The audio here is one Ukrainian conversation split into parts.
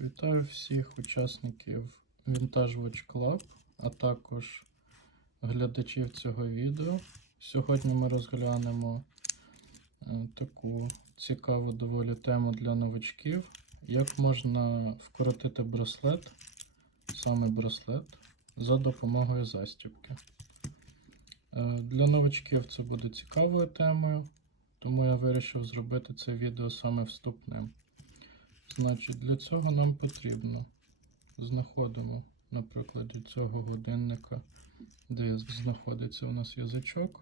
Вітаю всіх учасників Vintage Watch Club, а також глядачів цього відео. Сьогодні ми розглянемо е, таку цікаву доволі тему для новачків. Як можна вкоротити браслет, саме браслет, за допомогою застібки. Е, Для новачків це буде цікавою темою, тому я вирішив зробити це відео саме вступним. Значить, для цього нам потрібно знаходимо на прикладі цього годинника, де знаходиться у нас язичок.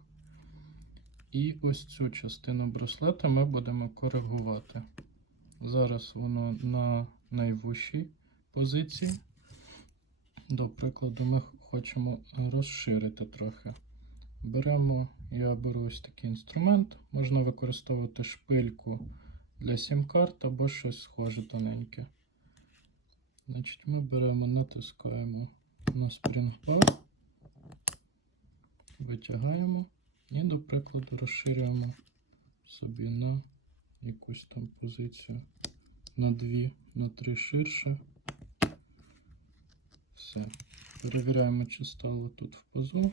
І ось цю частину браслета ми будемо коригувати. Зараз воно на найвищій позиції. До прикладу, ми хочемо розширити трохи. Беремо, я беру ось такий інструмент, можна використовувати шпильку для сім-карт або щось схоже тоненьке. Значить, ми беремо, натискаємо на спрінгбар, витягаємо і, до прикладу, розширюємо собі на якусь там позицію на 2, на 3 ширше. Все. Перевіряємо, чи стало тут в пазу.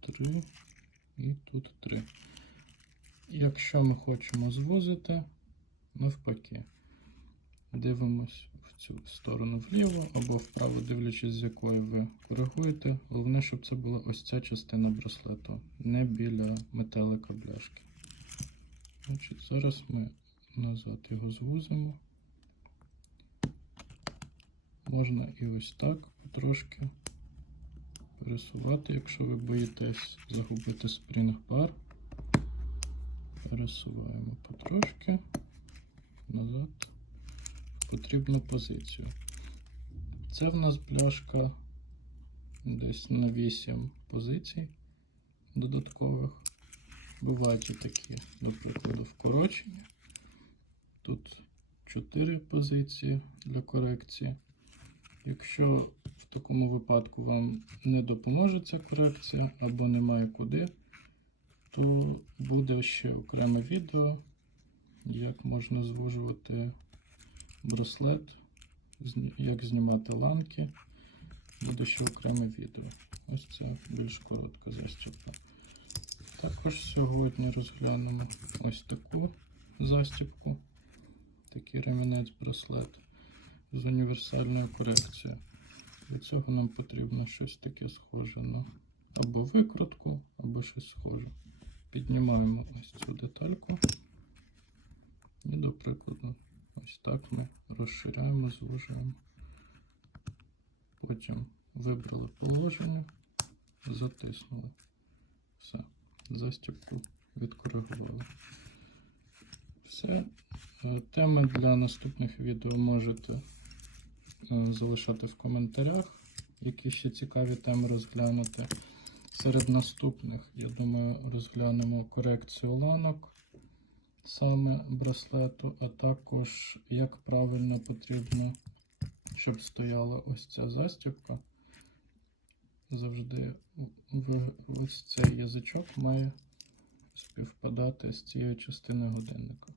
3 і тут 3. Якщо ми хочемо звузити, навпаки, дивимось в цю сторону вліво або вправо, дивлячись, з якої ви коригуєте. Головне, щоб це була ось ця частина браслету, не біля метелика бляшки. Значить, Зараз ми назад його звузимо. Можна і ось так потрошки пересувати, якщо ви боїтесь загубити спрінг-бар. Пересуваємо потрошки назад в потрібну позицію. Це в нас пляшка десь на 8 позицій додаткових. Бувають і такі, до прикладу, вкорочені. Тут 4 позиції для корекції. Якщо в такому випадку вам не допоможе ця корекція або немає куди, то буде ще окреме відео, як можна звужувати браслет, як знімати ланки. Буде ще окреме відео. Ось це більш коротка застібка. Також сьогодні розглянемо ось таку застібку, такий ремінець браслет з універсальною корекцією. Для цього нам потрібно щось таке схоже на або викрутку, або щось схоже. Піднімаємо ось цю детальку. І, до прикладу, ось так ми розширяємо, звужуємо. Потім вибрали положення, затиснули. Все, застібку відкоригували. Все. Е, Теми для наступних відео можете е, залишати в коментарях, які ще цікаві теми розглянути. Серед наступних, я думаю, розглянемо корекцію ланок саме браслету, а також як правильно потрібно, щоб стояла ось ця застібка. Завжди ось цей язичок має співпадати з цією частиною годинника.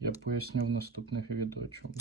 Я поясню в наступних відео чому.